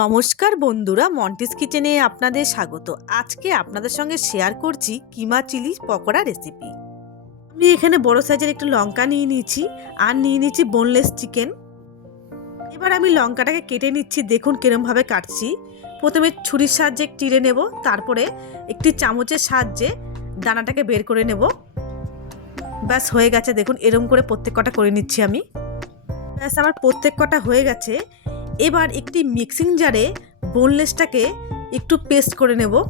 নমস্কার বন্ধুরা মন্টিস কিচেনে আপনাদের স্বাগত। আজকে আপনাদের সঙ্গে শেয়ার করছি কিমা চিলি পকোড়া রেসিপি আমি এখানে বড় সাইজের একটু লঙ্কা নিয়ে নিয়েছি, আর নিয়ে নিয়েছি বোনলেস চিকেন এবার আমি লঙ্কাটাকে কেটে নিচ্ছি, দেখুন কিরমভাবে কাটছি। প্রথমে ছুরির সাহায্যে টিরে নেব, তারপরে একটি চামচের সাহায্যে দানাটাকে বের করে নেব। ব্যাস, হয়ে গেছে, দেখুন এরম করে প্রত্যেক কটা করে নিচ্ছি আমি। ব্যাস, আমার প্রত্যেক কটা হয়ে গেছে। এবার একটি মিক্সিং জারে বোনলেসটাকে একটু পেস্ট করে নেব।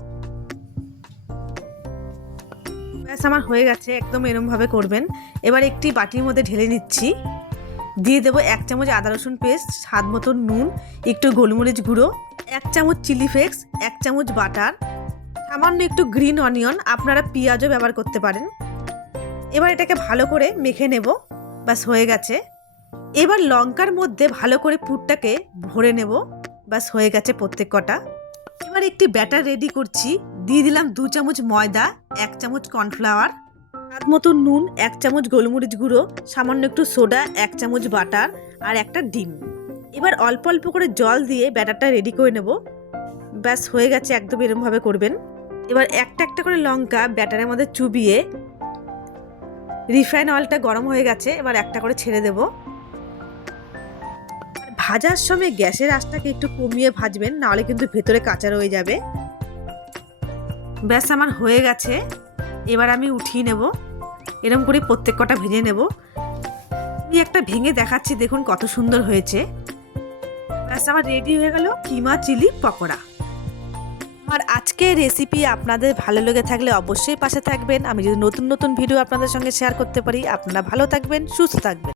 ব্যাস, আমার হয়ে গেছে, একদম এরমভাবে করবেন। এবার একটি বাটির মধ্যে ঢেলে নিচ্ছি। দিয়ে দেবো এক চামচ আদা রসুন পেস্ট স্বাদ মতন নুন, একটু গোলমরিচ গুঁড়ো, এক চামচ চিলি ফ্লেক্স এক চামচ বাটার সামান্য একটু গ্রিন অনিয়ন আপনারা পেঁয়াজও ব্যবহার করতে পারেন। এবার এটাকে ভালো করে মেখে নেব। ব্যাস, হয়ে গেছে। এবার লঙ্কার মধ্যে ভালো করে পুরটাকে ভরে নেব। ব্যাস, হয়ে গেছে প্রত্যেক কটা। এবার একটি ব্যাটার রেডি করছি। দিয়ে দিলাম দু চামচ ময়দা, এক চামচ কর্নফ্লাওয়ার স্বাদ মতো নুন, এক চামচ গোলমরিচ গুঁড়ো, সামান্য একটু সোডা, এক চামচ বাটার আর একটা ডিম। এবার অল্প অল্প করে জল দিয়ে ব্যাটারটা রেডি করে নেব। ব্যাস, হয়ে গেছে একদম এরমভাবে করবেন। এবার একটা একটা করে লঙ্কা ব্যাটারের মধ্যে চুবিয়ে, রিফাইন অয়েলটা গরম হয়ে গেছে, এবার একটা করে ছেড়ে দেবো। ভাজার সময় গ্যাসের আঁচটাকে একটু কমিয়ে ভাজবেন, নাহলে কিন্তু ভেতরে কাঁচা রয়ে যাবে। ব্যাস, আমার হয়ে গেছে। এবার আমি উঠিয়ে নেব। এরম করে প্রত্যেক কটা ভেজে নেব। আমি একটা ভেঙে দেখাচ্ছি, দেখুন কত সুন্দর হয়েছে। ব্যাস, আমার রেডি হয়ে গেল কিমা চিলি পকোড়া। আমার আজকের রেসিপি আপনাদের ভালো লেগে থাকলে অবশ্যই পাশে থাকবেন। আমি যদি নতুন নতুন ভিডিও আপনাদের সঙ্গে শেয়ার করতে পারি, আপনারা ভালো থাকবেন, সুস্থ থাকবেন।